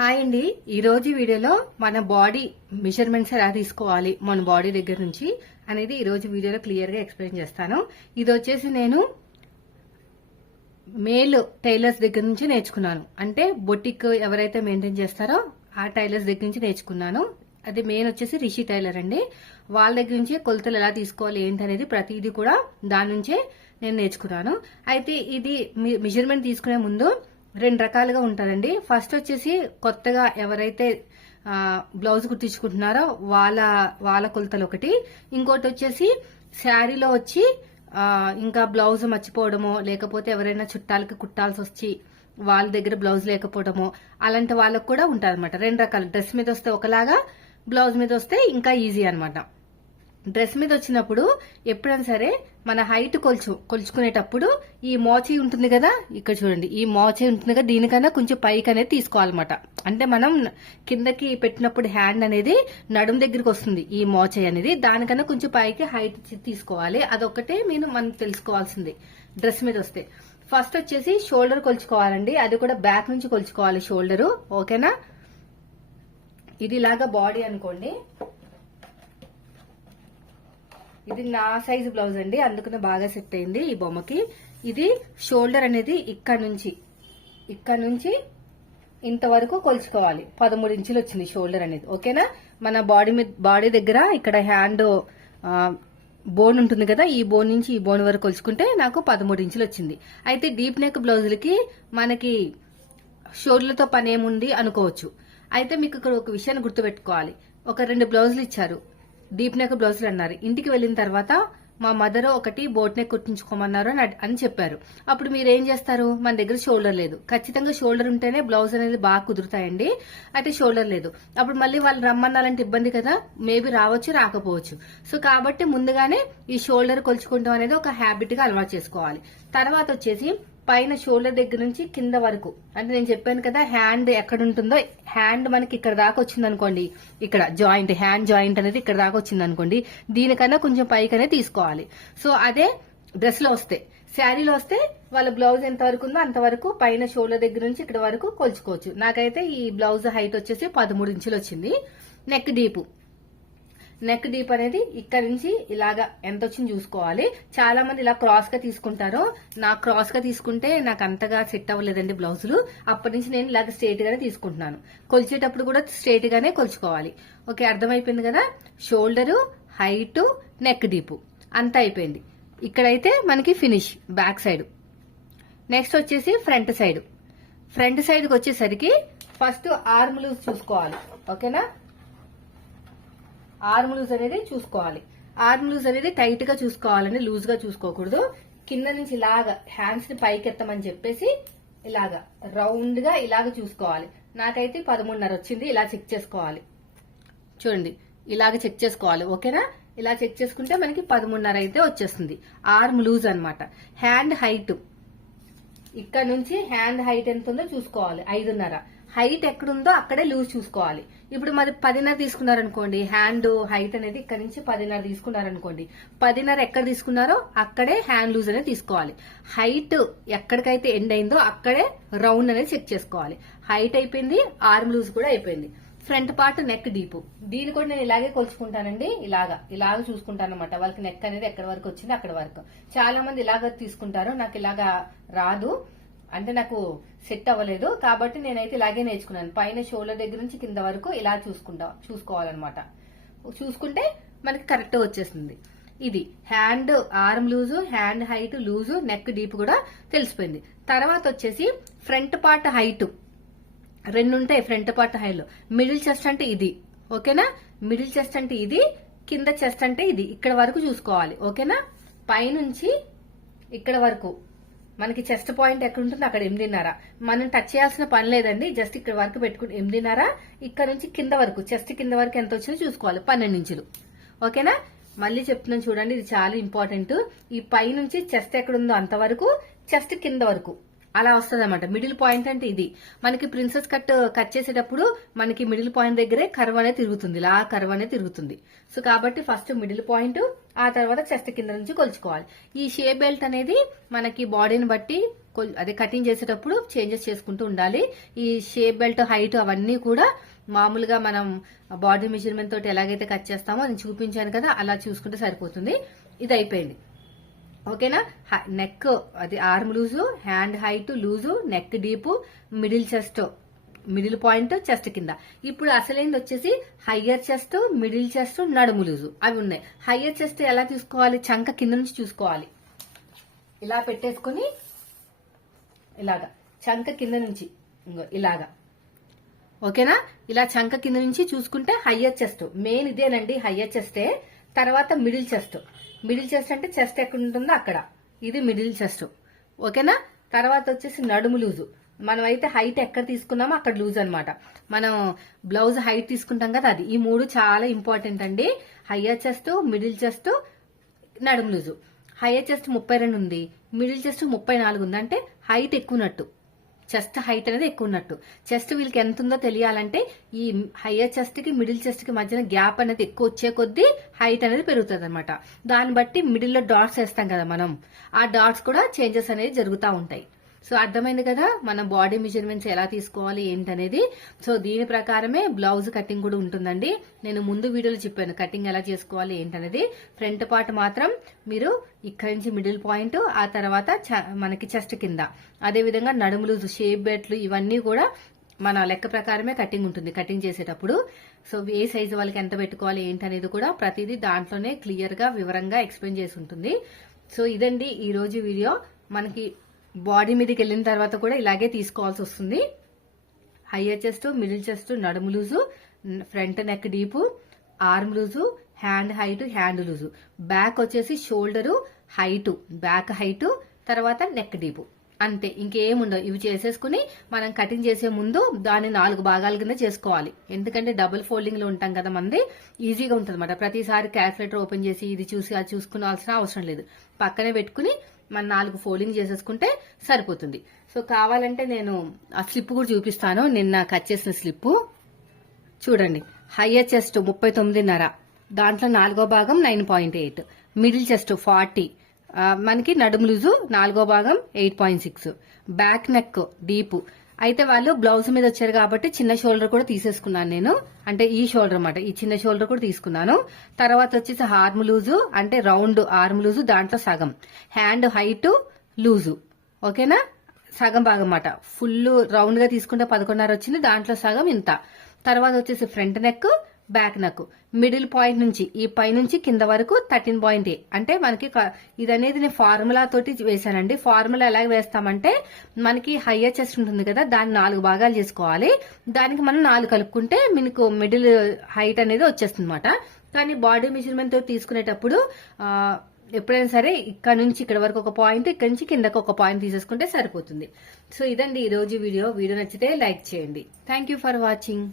Hi అండి. ఈ రోజు వీడియోలో మన బాడీ మెజర్మెంట్స్ ఎలా తీసుకోవాలి మన బాడీ దగ్గర నుంచి అనేది ఈరోజు వీడియోలో క్లియర్గా ఎక్స్ప్లెయిన్ చేస్తాను. ఇది వచ్చేసి నేను మేల్ టైలర్స్ దగ్గర నుంచి నేర్చుకున్నాను. అంటే బొటిక్ ఎవరైతే మెయింటైన్ చేస్తారో ఆ టైలర్స్ దగ్గర నుంచి నేర్చుకున్నాను. అది మెయిన్ వచ్చేసి రిషి టైలర్ అండి. వాళ్ళ దగ్గర నుంచి కొలతలు ఎలా తీసుకోవాలి ఏంటి అనేది ప్రతిదీ కూడా దాని నుంచే నేను నేర్చుకున్నాను. అయితే ఇది మెజర్మెంట్ తీసుకునే ముందు రెండు రకాలుగా ఉంటారండి. ఫస్ట్ వచ్చేసి కొత్తగా ఎవరైతే బ్లౌజ్ కుట్టించుకుంటున్నారో వాళ్ళ వాళ్ళ కొలతలు ఒకటి. ఇంకోటి వచ్చేసి శారీలో వచ్చి ఇంకా బ్లౌజ్ మర్చిపోవడమో లేకపోతే ఎవరైనా చుట్టాలకి కుట్టాల్సి వచ్చి వాళ్ళ దగ్గర బ్లౌజ్ లేకపోవడమో అలాంటి వాళ్ళకు కూడా ఉంటారనమాట రెండు రకాలు. డ్రెస్ మీద వస్తే ఒకలాగా బ్లౌజ్ మీద వస్తే ఇంకా ఈజీ అనమాట డ్రెస్ మీద వచ్చినప్పుడు ఎప్పుడైనా సరే మన హైట్ కొలుచు కొలుచుకునేటప్పుడు ఈ మోచి ఉంటుంది కదా ఇక్కడ చూడండి ఈ మోచి ఉంటుంది కదా దీనికన్నా కొంచెం పైకి అనేది తీసుకోవాలన్నమాట. అంటే మనం కిందకి పెట్టినప్పుడు హ్యాండ్ అనేది నడుం దగ్గరికి వస్తుంది ఈ మోచే అనేది. దానికన్నా కొంచెం పైకి హైట్ తీసుకోవాలి. అదొకటే మీరు మనం తెలుసుకోవాల్సింది డ్రెస్ మీద వస్తే. ఫస్ట్ వచ్చేసి షోల్డర్ కొలుచుకోవాలండి. అది కూడా బ్యాక్ నుంచి కొలుచుకోవాలి షోల్డరు. ఓకేనా? ఇది ఇలాగా బాడీ అనుకోండి. ఇది నా సైజ్ బ్లౌజ్ అండి అందుకనే బాగా సెట్ అయింది ఈ బొమ్మకి. ఇది షోల్డర్ అనేది ఇక్కడ నుంచి ఇక్కడ నుంచి ఇంతవరకు కొలుచుకోవాలి. పదమూడు ఇంచులు వచ్చింది షోల్డర్ అనేది ఓకేనా? మన బాడీ మీద బాడీ దగ్గర ఇక్కడ హ్యాండ్ బోన్ ఉంటుంది కదా ఈ బోన్ నుంచి ఈ బోన్ వరకు కొలుచుకుంటే నాకు పదమూడు ఇంచులు వచ్చింది. అయితే డీప్ నెక్ బ్లౌజులకి మనకి షోల్డర్తో పని ఏముంది అనుకోవచ్చు. అయితే మీకు ఇక్కడ ఒక విషయాన్ని గుర్తుపెట్టుకోవాలి. ఒక రెండు బ్లౌజులు ఇచ్చారు. డీప్ నెక్ బ్లౌజులు అన్నారు. ఇంటికి వెళ్ళిన తర్వాత మా మదర్ ఒకటి బోట్ నెక్ కుట్టించుకోమన్నారు అని అని చెప్పారు. అప్పుడు మీరు ఏం చేస్తారు? మన దగ్గర షోల్డర్ లేదు. ఖచ్చితంగా షోల్డర్ ఉంటేనే బ్లౌజ్ అనేది బాగా కుదురుతాయండి. అయితే షోల్డర్ లేదు. అప్పుడు మళ్ళీ వాళ్ళు రమ్మన్నాలంటే ఇబ్బంది కదా? మేబీ రావచ్చు రాకపోవచ్చు. సో కాబట్టి ముందుగానే ఈ షోల్డర్ కొలుచుకుంటాం అనేది ఒక హ్యాబిట్గా అలవాటు చేసుకోవాలి. తర్వాత వచ్చేసి పైన షోల్డర్ దగ్గర నుంచి కింద వరకు. అంటే నేను చెప్పాను కదా హ్యాండ్ ఎక్కడ ఉంటుందో హ్యాండ్ మనకి ఇక్కడ దాకా వచ్చింది అనుకోండి ఇక్కడ జాయింట్ హ్యాండ్ జాయింట్ అనేది ఇక్కడ దాకా వచ్చింది అనుకోండి దీనికన్నా కొంచెం పైకనే తీసుకోవాలి. సో అదే డ్రెస్లో వస్తే శారీలో వస్తే వాళ్ళ బ్లౌజ్ ఎంత వరకు ఉందో అంతవరకు పైన షోల్డర్ దగ్గర నుంచి ఇక్కడ వరకు కొలుచుకోవచ్చు. నాకైతే ఈ బ్లౌజ్ హైట్ వచ్చేసి పదమూడు ఇంచులు వచ్చింది. నెక్ డీపు నెక్ డీప్ అనేది ఇక్కడ నుంచి ఇలాగా ఎంత వచ్చింది చూసుకోవాలి. చాలా మంది ఇలా క్రాస్గా తీసుకుంటారు నా క్రాస్గా తీసుకుంటే నాకు అంతగా సెట్ అవ్వలేదండి బ్లౌజులు. అప్పటి నుంచి నేను ఇలాగ స్ట్రేట్ గానే తీసుకుంటున్నాను. కొలిచేటప్పుడు కూడా స్ట్రేట్ గానే కొలుచుకోవాలి. ఓకే అర్థమైపోయింది కదా? షోల్డరు హైట్ నెక్ డీపు అంత అయిపోయింది. ఇక్కడైతే మనకి ఫినిష్ బ్యాక్ సైడ్ నెక్స్ట్ వచ్చేసి ఫ్రంట్ సైడ్ ఫ్రంట్ సైడ్కి వచ్చేసరికి ఫస్ట్ ఆర్మ్ లూజ్ చూసుకోవాలి. ఓకేనా? ఆర్మ్ లూజ్ అనేది చూసుకోవాలి. ఆర్మ్ లూజ్ అనేది టైట్గా చూసుకోవాలని లూజ్గా చూసుకోకూడదు. కింద నుంచి ఇలాగా హ్యాండ్స్ని పైకి ఎత్తమని చెప్పేసి ఇలాగా రౌండ్గా ఇలాగ చూసుకోవాలి. నాకైతే పదమూడున్నర వచ్చింది ఇలా చెక్ చేసుకోవాలి. చూడండి ఇలాగ చెక్ చేసుకోవాలి ఓకేనా? ఇలా చెక్ చేసుకుంటే మనకి పదమూడున్నర అయితే వచ్చేస్తుంది. ఆర్మ్ లూజ్ అన్నమాట. హ్యాండ్ హైట్ ఇక్కడ నుంచి హ్యాండ్ హైట్ ఎంత ఉందో చూసుకోవాలి ఐదున్నర. హైట్ ఎక్కడుందో అక్కడే లూజ్ చూసుకోవాలి. ఇప్పుడు మరి పదిన్నర తీసుకున్నారనుకోండి. హ్యాండ్ హైట్ అనేది ఇక్కడ నుంచి పదిన్నర తీసుకున్నారనుకోండి. పదిన్నర ఎక్కడ తీసుకున్నారో అక్కడే హ్యాండ్ లూజ్ అనేది తీసుకోవాలి. హైట్ ఎక్కడికైతే ఎండ్ అయిందో అక్కడే రౌండ్ అనేది చెక్ చేసుకోవాలి. హైట్ అయిపోయింది ఆర్మ్ లూజ్ కూడా అయిపోయింది. ఫ్రంట్ పార్ట్ నెక్ డీప్ దీన్ని కూడా నేను ఇలాగే కొలుచుకుంటానండి. ఇలాగా. ఇలాగ చూసుకుంటాను అనమాట వాళ్ళకి నెక్ అనేది ఎక్కడి వరకు వచ్చింది అక్కడ వరకు. చాలా మంది ఇలాగ తీసుకుంటారు. నాకు ఇలాగా రాదు. అంటే నాకు సెట్ అవ్వలేదు కాబట్టి నేనైతే ఇలాగే నేర్చుకున్నాను. పైన షోల్డర్ దగ్గర నుంచి కింద వరకు ఇలా చూసుకుంటా చూసుకోవాలన్నమాట. చూసుకుంటే మనకి కరెక్ట్ వచ్చేస్తుంది. ఇది hand arm loose hand height loose neck deep కూడా తెలిసిపోయింది. తర్వాత వచ్చేసి ఫ్రంట్ పార్ట్ హైట్. రెండు ఉంటాయి ఫ్రంట్ పార్ట్ హైలో. మిడిల్ చెస్ట్ అంటే ఇది ఓకేనా? మిడిల్ చెస్ట్ అంటే ఇది కింద చెస్ట్ అంటే ఇది. ఇక్కడ వరకు చూసుకోవాలి ఓకేనా? పైనుంచి ఇక్కడ వరకు. మనకి చెస్ట్ పాయింట్ ఎక్కడ ఉంటుంది అక్కడ ఎనిమిదిన్నర. మనం టచ్ చేయాల్సిన పని లేదండి. జస్ట్ ఇక్కడ వరకు పెట్టుకుని ఎనిమిదిన్నర. ఇక్కడ నుంచి కింద వరకు చెస్ట్ కింద వరకు ఎంత వచ్చిందో చూసుకోవాలి. పన్నెండు ఇంచులు. ఓకేనా? మళ్ళీ చెప్తున్నాను చూడండి ఇది చాలా ఇంపార్టెంట్ ఈ పై నుంచి చెస్ట్ ఎక్కడ ఉందో అంతవరకు చెస్ట్ కింద వరకు. అలా వస్తుంది అనమాట మిడిల్ పాయింట్ అంటే ఇది. మనకి ప్రిన్సెస్ కట్ కట్ చేసేటప్పుడు మనకి మిడిల్ పాయింట్ దగ్గరే కర్వ్ అనేది తిరుగుతుంది. ఇలా కర్వ్ అనేది తిరుగుతుంది. సో కాబట్టి ఫస్ట్ మిడిల్ పాయింట్ ఆ తర్వాత చెస్ట్ కింద నుంచి కొలుచుకోవాలి. ఈ షే బెల్ట్ అనేది మనకి బాడీని బట్టి అదే కటింగ్ చేసేటప్పుడు చేంజెస్ చేసుకుంటూ ఉండాలి. ఈ షేప్ బెల్ట్ హైట్ అవన్నీ కూడా మామూలుగా మనం బాడీ మెజర్మెంట్ తోటి ఎలాగైతే కట్ చేస్తామో అది చూపించాను కదా అలా చూసుకుంటే సరిపోతుంది. ఇది అయిపోయింది. ఓకేనా? నెక్ అది arm loose hand height loose neck deep middle chest middle point chest కింద. ఇప్పుడు అసలైంది వచ్చేసి హయ్యర్ చెస్ట్ మిడిల్ చెస్ట్ నడుము లూజు అవి ఉన్నాయి. హయ్యర్ చెస్ట్ ఎలా చూసుకోవాలి? చంక కింద నుంచి చూసుకోవాలి. ఇలా పెట్టేసుకొని ఇలాగా. చంక కింద నుంచి. ఇంగో ఇలాగా. ఓకేనా? ఇలా చంక కింద నుంచి చూసుకుంటే హయ్యర్ చెస్ట్ మెయిన్ ఇదేనండి హయ్యర్ చెస్టే తర్వాత మిడిల్ చెస్ట్ మిడిల్ చెస్ట్ అంటే చెస్ట్ ఎక్కడ ఉంటుందో అక్కడ. ఇది మిడిల్ చెస్ట్ ఓకేనా? తర్వాత వచ్చేసి నడుము లూజు. మనం అయితే హైట్ ఎక్కడ తీసుకున్నామో అక్కడ లూజ్ అనమాట మనం బ్లౌజ్ హైట్ తీసుకుంటాం కదా అది. ఈ మూడు చాలా ఇంపార్టెంట్ అండి. హయ్యర్ చెస్ట్ మిడిల్ చెస్ట్ నడుము లూజు. హైయర్ చెస్ట్ ముప్పై రెండు ఉంది. మిడిల్ చెస్ట్ ముప్పై నాలుగు ఉంది. అంటే హైట్ ఎక్కువనట్టు చెస్ట్ హైట్ అనేది ఎక్కువ ఉన్నట్టు చెస్ట్ వీళ్ళకి ఎంత ఉందో తెలియాలంటే ఈ హయ్యర్ చెస్ట్కి మిడిల్ చెస్ట్కి మధ్యన గ్యాప్ అనేది ఎక్కువ వచ్చే కొద్దీ హైట్ అనేది పెరుగుతుంది అనమాట దాన్ని బట్టి మిడిల్లో డాట్స్ వేస్తాం కదా మనం. ఆ డాట్స్ కూడా చేంజెస్ అనేది జరుగుతూ ఉంటాయి. సో అర్థమైంది కదా? మన బాడీ మెజర్మెంట్స్ ఎలా తీసుకోవాలి ఏంటనేది? సో దీని ప్రకారమే బ్లౌజ్ కటింగ్ కూడా ఉంటుందండి. నేను ముందు వీడియోలో చెప్పాను కటింగ్ ఎలా చేసుకోవాలి ఏంటనేది. ఫ్రంట్ పార్ట్ మాత్రం మీరు ఇక్కడి నుంచి మిడిల్ పాయింట్ ఆ తర్వాత చ- మనకి చెస్ట్ కింద. అదే విధంగా నడుములు షేప్ బెట్లు ఇవన్నీ కూడా మన లెక్క ప్రకారమే కటింగ్ ఉంటుంది కటింగ్ చేసేటప్పుడు. సో ఏ సైజు వాళ్ళకి ఎంత పెట్టుకోవాలి ఏంటనేది కూడా ప్రతిదీ దాంట్లోనే క్లియర్గా వివరంగా ఎక్స్ప్లెయిన్ చేసి ఉంటుంది. సో ఇదండి ఈరోజు వీడియో. మనకి బాడీ మీదకి వెళ్ళిన తర్వాత కూడా ఇలాగే తీసుకోవాల్సి వస్తుంది హయ్యర్ చెస్ట్ మిడిల్ చెస్ట్ నడుము loose front neck deep arm loose hand height hand loose. Back వచ్చేసి షోల్డరు హైట్ బ్యాక్ హైట్ తర్వాత నెక్ డీపు. అంతే ఇంకేముండవు. ఇవి చేసేసుకుని మనం కటింగ్ చేసే ముందు దాన్ని నాలుగు భాగాల కింద చేసుకోవాలి. ఎందుకంటే డబుల్ ఫోల్డింగ్లో ఉంటాం కదా మనది ఈజీగా ఉంటుంది అనమాట ప్రతిసారి క్యాల్కులేటర్ ఓపెన్ చేసి ఇది చూసి అది చూసుకునాల్సిన అవసరం లేదు. పక్కనే పెట్టుకుని మన నాలుగు ఫోల్డింగ్ చేసేసుకుంటే సరిపోతుంది. సో కావాలంటే నేను ఆ స్లిప్ కూడా చూపిస్తాను. నిన్న కట్ చేసిన స్లిప్. చూడండి. హయ్యర్ చెస్ట్ ముప్పై తొమ్మిదిన్నర. దాంట్లో నాలుగో భాగం nine point eight. Middle chest forty. మనకి నడుము లూజు నాలుగో భాగం eight point six. Back neck deep. అయితే వాళ్ళు బ్లౌజ్ మీద వచ్చారు కాబట్టి చిన్న షోల్డర్ కూడా తీసేసుకున్నాను నేను. అంటే ఈ షోల్డర్ అన్నమాట. ఈ చిన్న షోల్డర్ కూడా తీసుకున్నాను. తర్వాత వచ్చేసి ఆర్మ్ లూజు అంటే రౌండ్ ఆర్మ్ లూజు దాంట్లో సగం. Hand height loose. ఓకేనా? సగం భాగం అన్నమాట. ఫుల్ రౌండ్గా తీసుకుంటే పదకొండున్నర వచ్చింది దాంట్లో సగం ఇంత. తర్వాత వచ్చేసి front neck back neck. Middle point నుంచి ఈ పై నుంచి కింద వరకు థర్టీన్ పాయింట్ ఏ. అంటే మనకి ఇది అనేది నేను ఫార్ములా తోటి వేసానండి ఫార్ములా ఎలా వేస్తామంటే మనకి హయ్యర్ చెస్ట్ ఉంటుంది కదా దాన్ని నాలుగు భాగాలు చేసుకోవాలి. దానికి మనం నాలుగు కలుపుకుంటే మీకు మిడిల్ హైట్ అనేది వచ్చేస్తుంది అనమాట కానీ బాడీ మెజర్మెంట్ తోటి తీసుకునేటప్పుడు ఎప్పుడైనా సరే ఇక్కడ నుంచి ఇక్కడ వరకు ఒక పాయింట్ ఇక్కడ నుంచి కిందకు ఒక పాయింట్ తీసేసుకుంటే సరిపోతుంది. సో ఇదండి ఈ రోజు వీడియో. వీడియో నచ్చితే లైక్ చేయండి. Thank you for watching.